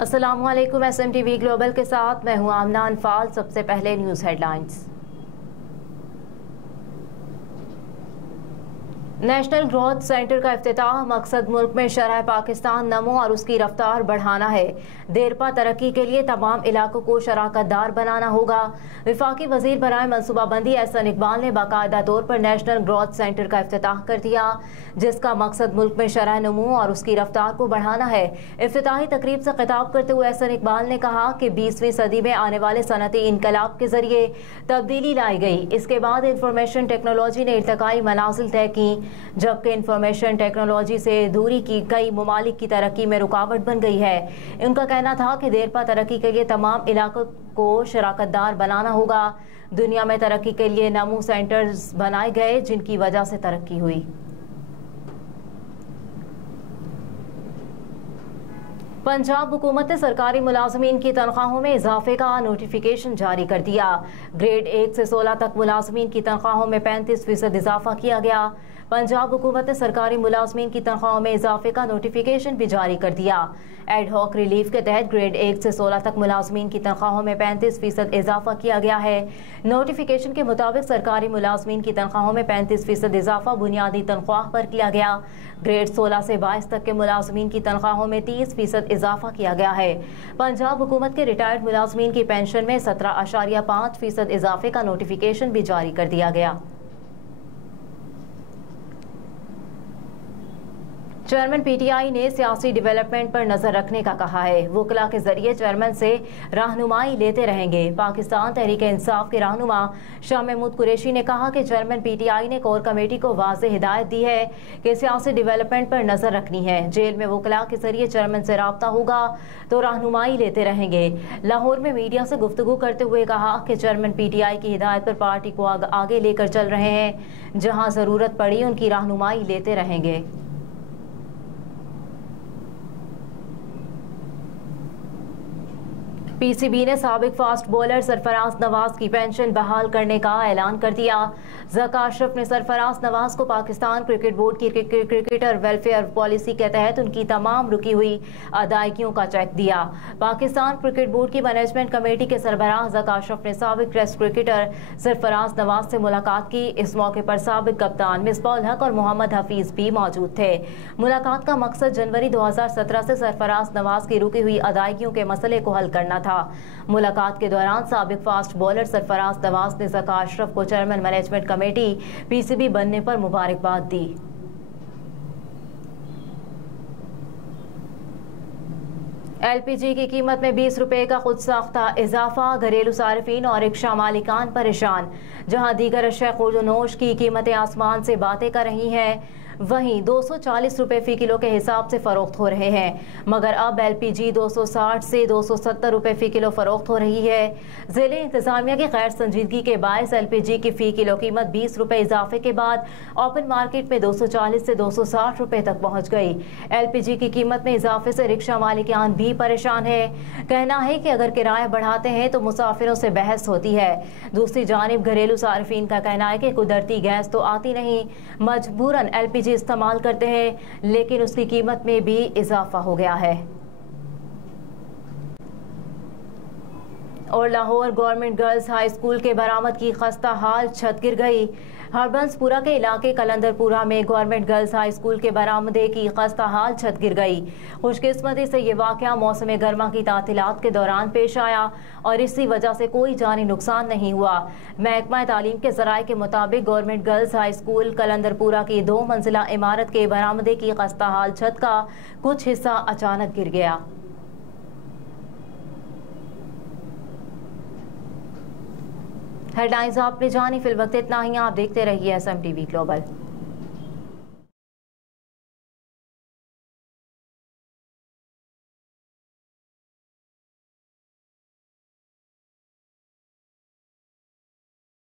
अस्सलामुअलैकुम। SMTV global के साथ मैं हूं आमना अनफाल। सबसे पहले news headlines. National growth centre का इफ्तिताह। मकसद मुल्क में शरह पाकिस्तान नमो और उसकी रफ्तार बढ़ाना है। देरपा तरक्की के लिए तमाम इलाकों को शराकतदार बनाना होगा। विफाकी वजीर बराए मनसूबाबंदी एहसन इकबाल ने बाकायदा तौर पर नेशनल ग्रोथ सेंटर का इफ्तिताह कर दिया, जिसका मकसद मुल्क में शरह नमो और उसकी रफ्तार को बढ़ाना है। इफ्तिताही तकरीब से खिताब करते हुए एहसन इकबाल ने कहा कि 20वीं सदी में आने वाले सनती इनकलाब के जरिए तब्दीली लाई गई। इसके बाद इंफॉर्मेशन टेक्नोलॉजी ने इर्तकाई मनाजिल तय की, जबकि इंफॉर्मेशन टेक्नोलॉजी से दूरी की कई ममालिक की तरक्की में रुकावट बन गई है। उनका कहना था कि देरपा तरक्की के लिए तमाम इलाकों को शराकतदार बनाना होगा। दुनिया में तरक्की के लिए नमो सेंटर्स बनाए गए, जिनकी वजह से तरक्की हुई। पंजाब हुकूमत ने सरकारी मुलाजमीन की तनख्वाहों में इजाफे का नोटिफिकेशन जारी कर दिया। ग्रेड 1 से 16 तक मुलाजमीन की तनख्वाहों में 35% इजाफा किया गया। पंजाब हुकूमत ने सरकारी मुलाजमीन की तनख्वाहों में इजाफे का नोटिफिकेशन भी जारी कर दिया। एड हॉक रिलीफ के तहत ग्रेड 1 से 16 तक मुलाजमीन की तनख्वाहों में 35% इजाफा किया गया है। नोटिफिकेशन के मुताबिक सरकारी मुलाजमीन की तनख्वाहों में 35% इजाफा बुनियादी तनख्वाह पर किया गया। ग्रेड 16 से 22 तक के मुलाजमीन की तनख्वाहों में 30% इजाफा किया गया है। पंजाब हुकूमत के रिटायर्ड मुलाजमीन की पेंशन में 17.5% इजाफे का नोटिफिकेशन भी जारी कर दिया गया। चेयरमैन PTI ने सियासी डेवलपमेंट पर नजर रखने का कहा है। वकला के जरिए चेयरमैन से रहनुमाई लेते रहेंगे। पाकिस्तान तहरीक इंसाफ के रहनुमा शाह महमूद कुरैशी ने कहा कि चेयरमैन PTI ने कोर कमेटी को वाज़ेह हिदायत दी है कि सियासी डेवलपमेंट पर नजर रखनी है। जेल में वकला के जरिए चेयरमैन से रब्ता होगा तो रहनुमाई लेते रहेंगे। लाहौर में मीडिया से गुफ्तगू करते हुए कहा कि चेयरमैन PTI की हिदायत पर पार्टी को आगे लेकर चल रहे हैं। जहां जरूरत पड़ी उनकी रहनुमाई लेते रहेंगे। PCB ने साबिक फास्ट बॉलर सरफराज नवाज की पेंशन बहाल करने का ऐलान कर दिया। ज़का अशरफ ने सरफराज नवाज को पाकिस्तान क्रिकेट बोर्ड की क्रिकेटर वेलफेयर पॉलिसी के तहत उनकी तमाम रुकी हुई अदायगियों का चेक दिया। पाकिस्तान क्रिकेट बोर्ड की मैनेजमेंट कमेटी के सरबराह ज़का अशरफ ने साबिक टेस्ट क्रिकेटर सरफराज नवाज से मुलाकात की। इस मौके पर साबिक कप्तान मिसबाह उल हक और मोहम्मद हफीज भी मौजूद थे। मुलाकात का मकसद जनवरी 2017 से सरफराज नवाज की रुकी हुई अदायगियों के मसले को हल करना था। मुलाकात के दौरान साबिक फास्ट बॉलर सरफराज नवाज ने ज़का अशरफ को चेयरमैन मैनेजमेंट कमेटी PCB बनने पर मुबारकबाद दी। LPG की कीमत में 20 रुपए का खुद साख्ता इजाफा। घरेलू सार्फिन और रिक्शा मालिकान परेशान। जहां दीगर अशिया खुर्दनोश की कीमतें आसमान से बातें कर रही हैं, वहीं 240 रुपए फी किलो के हिसाब से फरोख्त हो रहे हैं। मगर अब LPG 260 से 270 रुपए फी किलो फरोख्त हो रही है। ज़िले इंतजामिया की गैर संजीदगी के बायस LPG की फी किलो कीमत 20 रुपए इजाफे के बाद ओपन मार्केट में 240 से 260 रुपए तक पहुंच गई। LPG की कीमत में इजाफे से रिक्शा मालिकान भी परेशान है। कहना है कि अगर किराया बढ़ाते हैं तो मुसाफिरों से बहस होती है। दूसरी जानिब घरेलू सार्फिन का कहना है कि कुदरती गैस तो आती नहीं, मजबूरन LPG इस्तेमाल करते हैं, लेकिन उसकी कीमत में भी इजाफा हो गया है। और Lahore government girls high school के बरामद की खस्ता हाल छत गिर गई। हरबंसपुरा के इलाके कलंदरपुरा में गवर्नमेंट गर्ल्स हाई स्कूल के बरामदे की खस्ता हाल छत गिर गई। खुशकिस्मती से ये वाक़या मौसम गर्मा की तातीलात के दौरान पेश आया और इसी वजह से कोई जानी नुकसान नहीं हुआ। महकमा तालीम के ज़राए के मुताबिक गवर्नमेंट गर्ल्स हाई स्कूल कलंदरपुरा की 2 मंजिला इमारत के बरामदे की खस्ता हाल छत का कुछ हिस्सा अचानक गिर गया। हेडलाइंस आपने जानी। फिल वक्त इतना ही। आप देखते रहिए SMTV ग्लोबल।